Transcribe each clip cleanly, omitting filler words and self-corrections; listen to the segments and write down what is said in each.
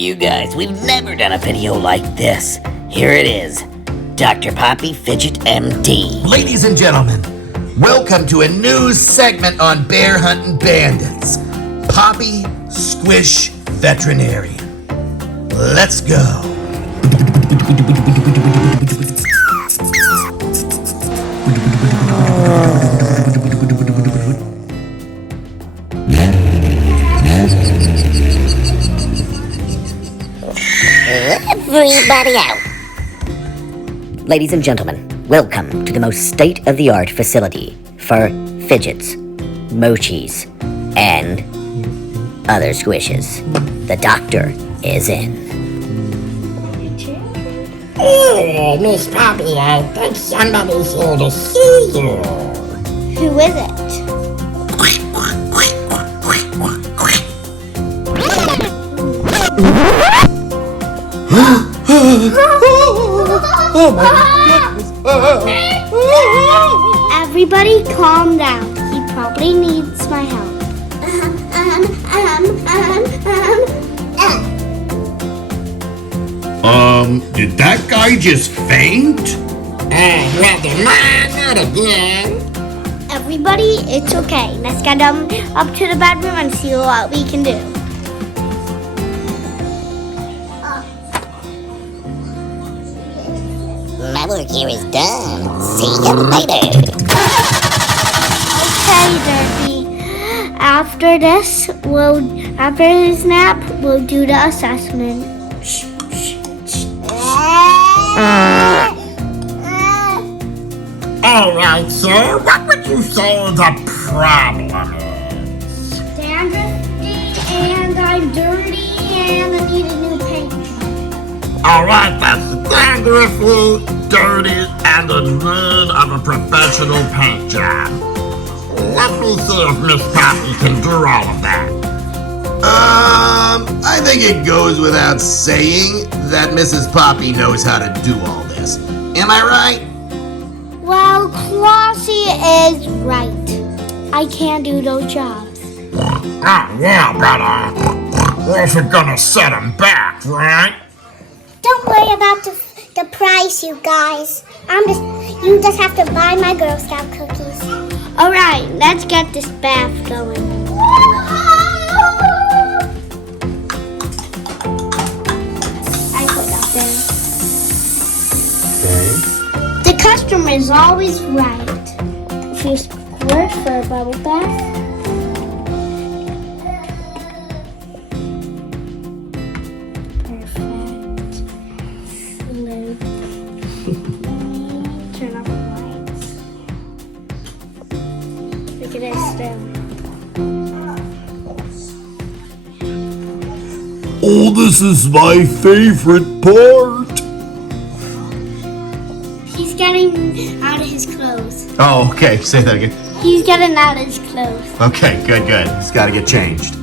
You guys, we've never done a video like this. Here it is. Dr. Poppy Fidget MD. Ladies and gentlemen, welcome to a new segment on bear hunting bandits. Poppy Squish Veterinarian. Let's go. Everybody out. Ladies and gentlemen, welcome to the most state-of-the-art facility for fidgets, mochis, and other squishes. The doctor is in. Hey, Miss Poppy, I think somebody's here to see you. Who is it? Oh my goodness. Everybody calm down. He probably needs my help. Did that guy just faint? Not again. Everybody, it's okay. Let's get them up to the bedroom and see what we can do. My work here is done. See you later. Okay, Derpy. After his nap, we'll do the assessment. All right, sir. What would you say the problem is? Dandruff, and I'm dirty, and I need a new paint. All right, that's dandruffy, dirty, and in need of a professional paint job. Let me see if Miss Poppy can do all of that. I think it goes without saying that Mrs. Poppy knows how to do all this. Am I right? Well, Classy is right. I can't do those jobs. Oh, yeah, but, wasn't gonna set him back, right? Don't worry about the price, you guys. You just have to buy my Girl Scout cookies. All right, let's get this bath going. I put that there. The customer is always right. If you squirt for a bubble bath. Perfect. Turn off the lights. Look at this still. Oh, this is my favorite part. He's getting out of his clothes. Oh, okay. Say that again. He's getting out of his clothes. Okay, good. He's got to get changed.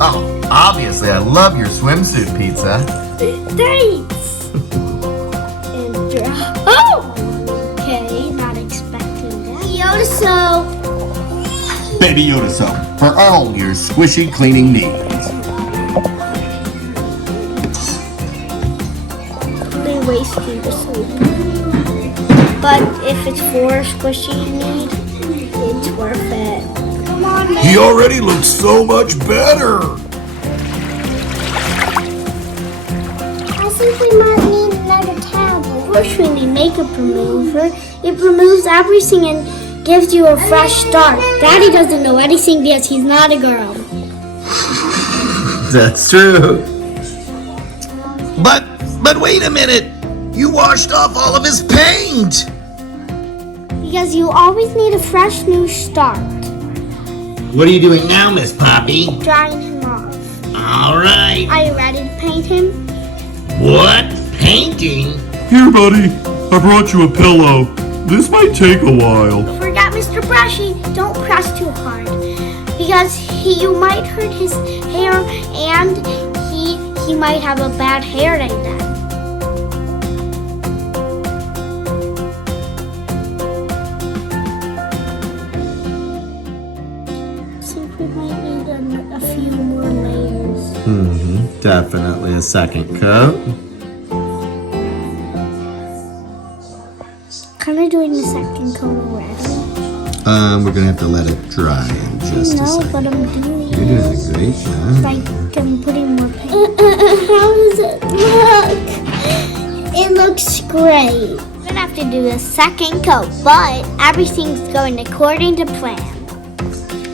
Oh, obviously, I love your swimsuit, Pizza. Thanks. And drop. Oh! Okay, not expecting that. Yoda soap. Baby Yoda soap for all your squishy cleaning needs. They wasted the soap. But if it's for squishy need, it's worth it. Come on, man. He already looks so much better. I think we might need another tablet. Fortunately, makeup remover. It removes everything and gives you a fresh start. Daddy doesn't know anything because he's not a girl. That's true. But wait a minute. You washed off all of his paint. Because you always need a fresh new start. What are you doing now, Miss Poppy? Drying him off. All right. Are you ready to paint him? What? Painting? Here, buddy. I brought you a pillow. This might take a while. Forget Mr. Brushy. Don't press too hard. Because you might hurt his hair and he might have a bad hair day then. I think we might need a few more layers. Mm-hmm. Definitely a second coat. Kind of doing the second coat already. We're gonna have to let it dry in just a No, second. but I'm doing You're doing a great job. like I'm putting more paint. How does it look? It looks great. I'm gonna have to do a second coat, but everything's going according to plan.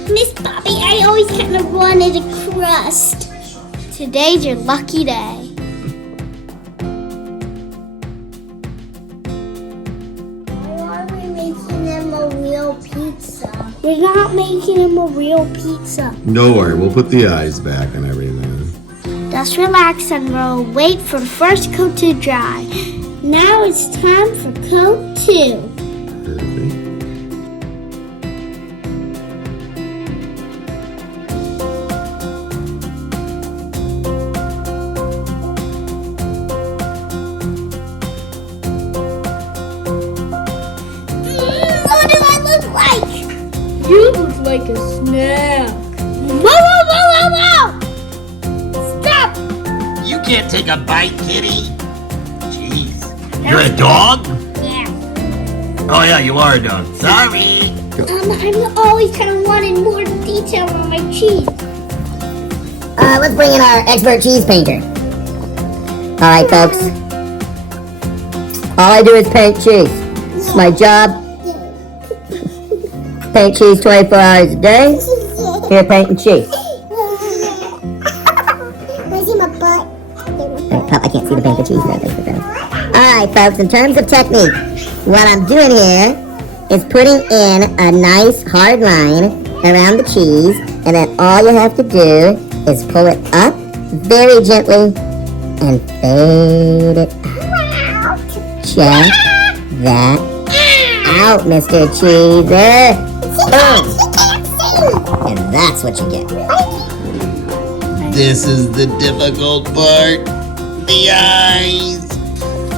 Miss Poppy, I always kind of wanted a crust. Today's your lucky day. Why are we making them a real pizza? We're not making him a real pizza. Don't worry, we'll put the eyes back and everything. Just relax and we'll wait for the first coat to dry. Now it's time for coat 2. Perfect. What do I look like? You look like a snack. Whoa, whoa, whoa, whoa, whoa! Stop! You can't take a bite, kitty. Jeez. You're a dog? Yeah. Oh, yeah, you are a dog. Sorry. I'm always kind of wanting more detail on my cheese. Let's bring in our expert cheese painter. All right, folks. All I do is paint cheese. It's my job. Paint cheese 24 hours a day. Here, painting cheese. Where's my butt? I can't see the paint the cheese now. All right, folks. In terms of technique, what I'm doing here is putting in a nice hard line around the cheese, and then all you have to do is pull it up very gently and fade it out. Check that out, Mr. Cheeser. Boom. And that's what you get. This is the difficult part. The eyes.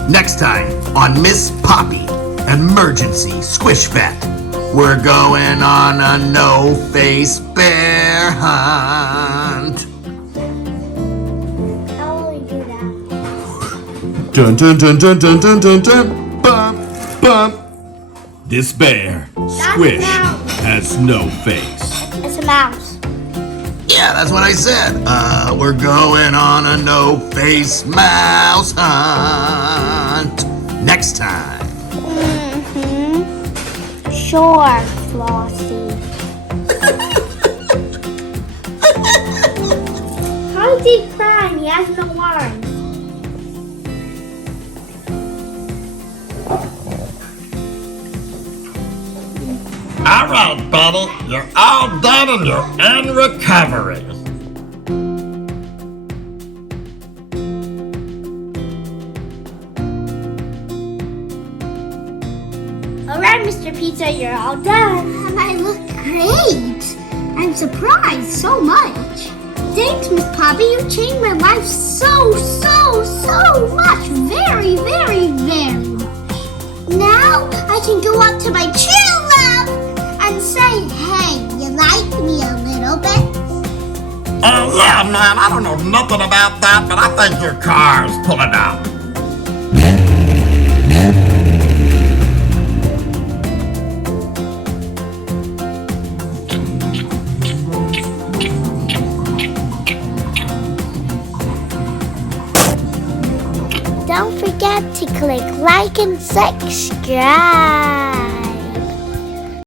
Next time on Miss Poppy Emergency Squish Vet, we're going on a no-face bear hunt. How will we do that? Dun dun dun dun dun dun dun dun. Bump bump. This bear, Squish, has no face. It's a mouse. Yeah, that's what I said. We're going on a no-face mouse hunt. Next time. Sure, Flossie. How is he crying? He has no arms. All right, buddy, you're all done and you're in recovery. Alright, Mr. Pizza, you're all done. And I look great. I'm surprised so much. Thanks, Miss Poppy. You changed my life so much. Very, very, very much. Now I can go up to my true love and say, hey, you like me a little bit? Yeah, man, I don't know nothing about that, but I think your car's pulling out. Don't forget to click like and subscribe.